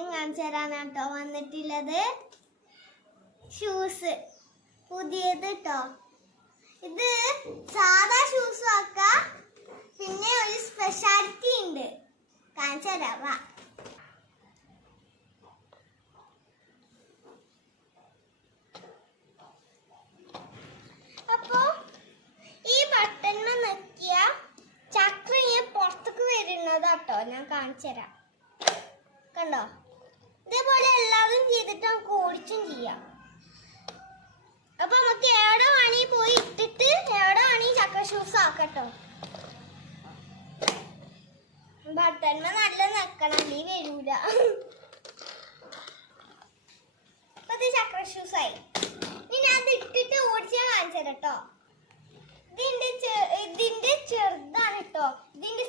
കാര്യം കാണിച്ചു തരാനാണ് കേട്ടോ വന്നിട്ടുള്ളത്. ഷൂസ് പുതിയത് കേട്ടോ. ഇത് സാധാ ഷൂസ് ആക്കാം. പിന്നെ ഒരു സ്പെഷ്യാലിറ്റി ഉണ്ട്, കാണിച്ചു തരാം. അപ്പോ ഈ ബട്ടണിൽ നോക്കിയ ചക്ര പുറത്തേക്ക് വരുന്നതാട്ടോ. ഞാൻ കാണിച്ചു തരാം. കണ്ടോ? ഇതേപോലെ എല്ലാവരും ചെയ്തിട്ട് നമുക്ക് ഓടിച്ചും ചെയ്യാം. അപ്പൊ നമുക്ക് എവിടെ വേണി പോയി ഇട്ടിട്ട് എവിടെ വേണി ചക്ര ഷൂസ് ആക്കട്ടോ. ബട്ടൺമ നല്ല നിക്കണം, നീ വരൂല. അപ്പൊ ഇത് ചക്ര ഷൂസ് ആയി. ഇനി അത് ഇട്ടിട്ട് ഓടിച്ചാൽ കാണിച്ചു തരാം കേട്ടോ. ഇതിന്റെ ചെറുതാണ് കേട്ടോ. ഇതിന്റെ